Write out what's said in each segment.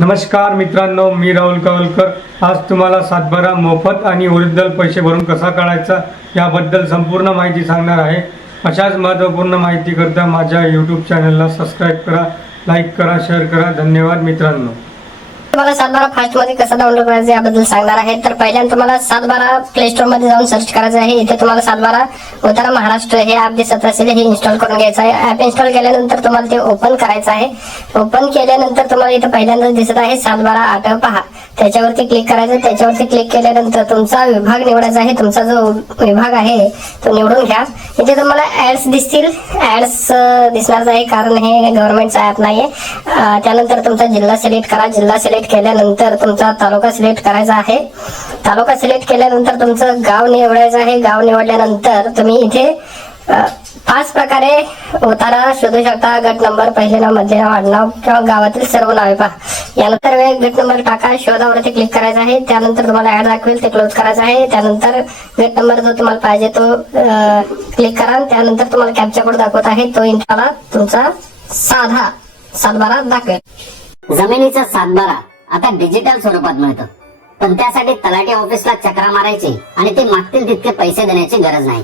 नमस्कार मित्रांनो मी राहुल कवलकर. आज तुम्हाला सातबारा मोफत आणि ओरिजिनल पैसे भरून कसा काढायचा याबद्दल संपूर्ण माहिती सांगणार आहे. अशाच महत्त्वपूर्ण माहितीकरता माझ्या यूट्यूब चॅनलला सबस्क्राईब करा लाईक करा शेअर करा. धन्यवाद मित्रांनो. तुम्हाला सातबारा फास्टमध्ये कसं डाउनलोड करायचं याबद्दल सांगणार आहे. तर पहिल्यांदा तुम्हाला सातबारा प्ले स्टोरमध्ये जाऊन सर्च करायचं आहे. इथे तुम्हाला सातबारा उतारा महाराष्ट्र हे ऍप दिसत असेल हे इन्स्टॉल करून घ्यायचं आहे. ऍप इन्स्टॉल केल्यानंतर तुम्हाला ते ओपन करायचं आहे. ओपन केल्यानंतर तुम्हाला इथे पहिल्यांदा दिसत आहे सातबारा आठ पहा. त्याच्यावरती क्लिक करायचं त्याच्यावरती क्लिक केल्यानंतर तुमचा विभाग निवडायचा आहे. तुमचा जो विभाग आहे तो निवडून घ्या. इथे तुम्हाला ऍड्स दिसतील. ऍड्स दिसणारच आहे कारण हे गव्हर्नमेंटचा ऍप नाहीये. त्यानंतर तुमचा जिल्हा सिलेक्ट करा. जिल्हा सिलेक्ट केल्यानंतर तुमचा तालुका सिलेक्ट करायचा आहे. तालुका सिलेक्ट केल्यानंतर तुमचं गाव निवडायचं आहे. गाव निवडल्यानंतर तुम्ही इथे पाच प्रकारे उतारा शोधू शकता. गट नंबर पहिले नाव मधले नाव आडनाव किंवा गावातील सर्व नावे पहा. यानंतर वेळ गट नंबर टाका. शोधावरती क्लिक करायचं आहे. त्यानंतर तुम्हाला ऍड दाखवेल. ते क्लोज करायचं आहे. त्यानंतर गट नंबर जो तुम्हाला पाहिजे तो क्लिक करा. त्यानंतर तुम्हाला कॅपचा कोड दाखवत आहे. तो इंटाला तुमचा साधा सातबारा दाखवेल. जमिनीचा सातबारा आता डिजिटल स्वरूपात मिळतो. पण त्यासाठी तलाठी ऑफिसला चक्रा मारायची आणि ते मागतील तितके पैसे देण्याची गरज नाही.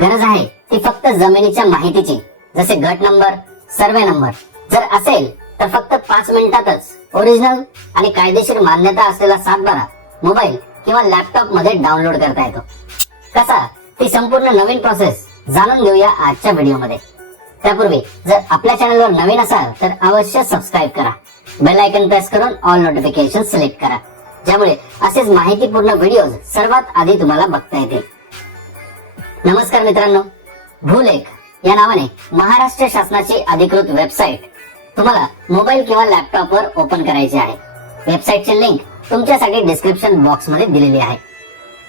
गरज आहे ती फक्त जमिनीच्या माहितीची. जसे गट नंबर सर्वे नंबर. जर असेल तर फक्त पाच मिनिटातच. ओरिजिनल आणि कायदेशीर मान्यता असलेला सातबारा मोबाईल किंवा लॅपटॉपमध्ये डाउनलोड करता येतो. कसा? ती संपूर्ण नवीन प्रोसेस जाणून घेऊया आजच्या व्हिडिओमध्ये त्यापूर्वी जर आपल्या चॅनलवर नवीन असाल तर अवश्य सबस्क्राईब करा. बेल आयकन प्रेस करून ऑल नोटिफिकेशन सिलेक्ट करा. ज्यामुळे असेच माहितीपूर्ण व्हिडिओ सर्वात आधी तुम्हाला बघता येतील. नमस्कार मित्रांनो भूलेख या नावाने महाराष्ट्र शासनाची अधिकृत वेबसाईट तुम्हाला मोबाईल किंवा लॅपटॉपवर ओपन करायची आहे. वेबसाईटची लिंक तुमच्यासाठी डिस्क्रिप्शन बॉक्समध्ये दिलेली आहे.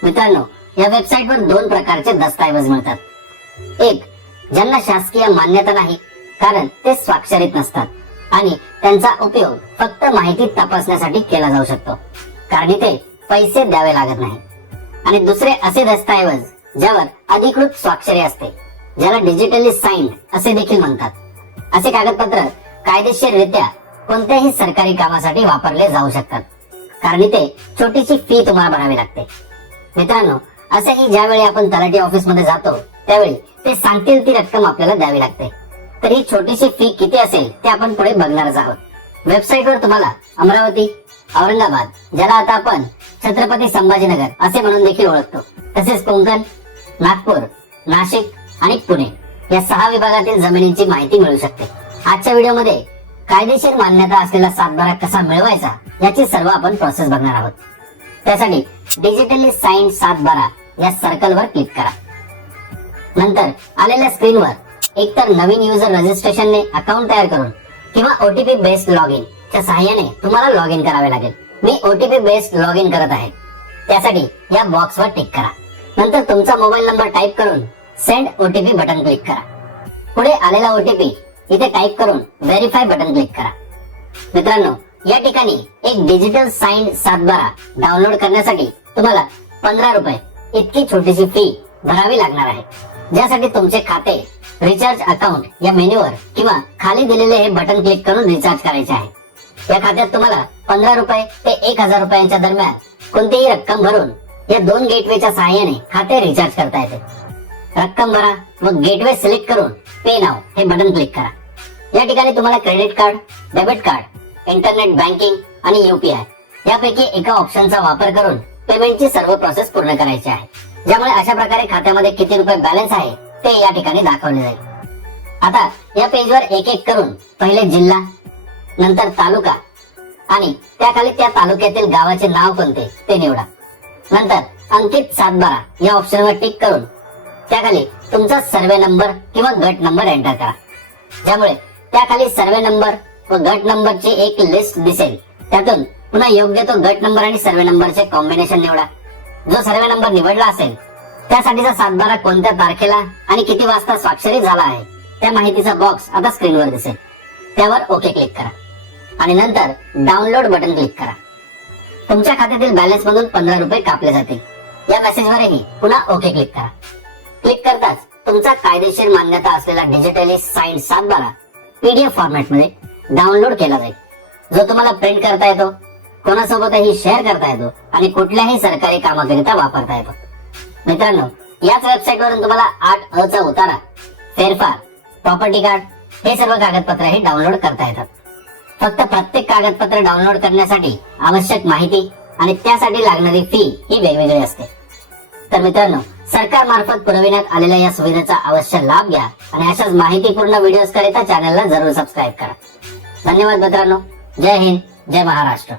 मित्रांनो या वेबसाईटवर दोन प्रकारचे दस्तऐवज मिळतात. एक ज्यांना शासकीय मान्यता नाही कारण ते स्वाक्षरित नसतात. आणि त्यांचा उपयोग फक्त माहिती तपासण्यासाठी केला जाऊ शकतो. कारण इथे पैसे द्यावे लागत नाही. आणि दुसरे असे दस्तऐवज ज्यावर अधिकृत स्वाक्षरी असते ज्याला डिजिटली साईन असे देखील म्हणतात. असे कागदपत्र कायदेशीररित्या कोणत्याही सरकारी कामासाठी वापरले जाऊ शकतात. कारण इथे छोटीशी फी तुम्हाला भरावी लागते. मित्रांनो असेही ज्यावेळी आपण तलाठी ऑफिसमध्ये जातो त्यावेळी ते सांगतील ती रक्कम आपल्याला द्यावी लागते. तर ही छोटीशी फी किती असेल ते आपण पुढे बघणारच आहोत. वेबसाईटवर तुम्हाला अमरावती औरंगाबाद ज्याला आता आपण छत्रपती संभाजीनगर असे म्हणून देखील ओळखतो. तसेच कोंकण नागपूर नाशिक आणि पुणे या सहा विभागातील जमिनींची माहिती मिळू शकते. आजच्या व्हिडिओमध्ये कायदेशीर मान्यता असलेला सातबारा कसा मिळवायचा याची सर्व आपण प्रोसेस बघणार आहोत. त्यासाठी डिजिटली साईन सातबारा या सर्कलवर क्लिक करा. नंतर आलेल्या स्क्रीनवर एकतर नवीन युजर रजिस्ट्रेशनने अकाउंट तयार करून किंवा ओटीपी बेस्ड लॉग इन च्या सहाय्याने तुम्हाला लॉग इन करावे लागेल. मी ओटीपी बेस्ड लॉग इन करत आहे. त्यासाठी या बॉक्सवर टिक करा. नंतर तुमचा मोबाईल नंबर टाईप करून सेंड ओटीपी बटन क्लिक करा. पुढे आलेला ओटीपी इथे टाईप करून व्हेरीफाय बटन क्लिक करा. मित्रांनो या ठिकाणी एक डिजिटल साइन सातबारा डाउनलोड करण्यासाठी तुम्हाला पंधरा रुपये इतकी छोटीशी फी भरावी लागणार आहे. ज्यासाठी तुमचे खाते रिचार्ज अकाउंट या मेन्यूवर किंवा खाली दिलेले हे बटन क्लिक करून रिचार्ज करायचे आहे. या खात्यात तुम्हाला पंधरा रुपये ते एक हजार रुपयांच्या दरम्यान कोणतीही रक्कम भरून या दोन गेटवेच्या सहाय्याने खाते रिचार्ज करता येते. रक्कम भरा व गेटवे सिलेक्ट करून पे नाव हे बटन क्लिक करा. या ठिकाणी तुम्हाला credit card debit card internet banking आणि युपीआय यापैकी एका ऑप्शनचा वापर करून पेमेंटची सर्व प्रोसेस पूर्ण करायची आहे. ज्यामुळे अशा प्रकारे खात्यामध्ये किती रुपये बॅलन्स आहे ते या ठिकाणी दाखवले जाईल. आता या पेजवर एक एक करून पहिले जिल्हा नंतर तालुका आणि त्याखाली त्या तालुक्यातील गावाचे नाव कोणते ते निवडा. नंतर अंकित सातबारा या ऑप्शनवर टिक करून त्याखाली तुमचा सर्वे नंबर किंवा गट नंबर एंटर करा. ज्यामुळे त्याखाली सर्वे नंबर व गट नंबरची एक लिस्ट दिसेल. त्यातून पुन्हा योग्य तो गट नंबर आणि सर्वे नंबरचे कॉम्बिनेशन निवडा. जो सर्वे नंबर निवडला असेल त्यासाठीचा सातबारा कोणत्या तारखेला आणि किती वाजता स्वाक्षरी झाला आहे त्या माहितीचा बॉक्स आता स्क्रीनवर दिसेल. त्यावर ओके क्लिक करा. आणि नंतर डाउनलोड बटन क्लिक करा. तुमच्या खात्यातील बॅलन्स मधून पंधरा रुपये कापले जातील. या मेसेजवरही पुन्हा ओके क्लिक करा. क्लिक करताच तुमचा कायदेशीर मान्यता असलेला डिजिटली साईन सातबारा पीडीएफ फॉर्मॅटमध्ये डाउनलोड केला जाईल. जो तुम्हाला प्रिंट करता येतो कोणासोबतही शेअर करता येतो आणि कुठल्याही सरकारी कामाकरिता वापरता येतो. मित्रांनो याच वेबसाईट वरून तुम्हाला आठ अ चा उतारा फेरफार प्रॉपर्टी कार्ड हे सर्व कागदपत्रही डाउनलोड करता येतात. फक्त प्रत्येक कागदपत्र डाउनलोड करण्यासाठी आवश्यक माहिती आणि त्यासाठी लागणारी फी ही वेगवेगळी असते. तर मित्रांनो सरकार मार्फत पुरविण्यात आलेल्या या सुविधेचा अवश्य लाभ घ्या आणि अशाच माहितीपूर्ण व्हिडिओ करिता चॅनलला जरूर सबस्क्राईब करा. धन्यवाद मित्रांनो. जय हिंद जय महाराष्ट्र.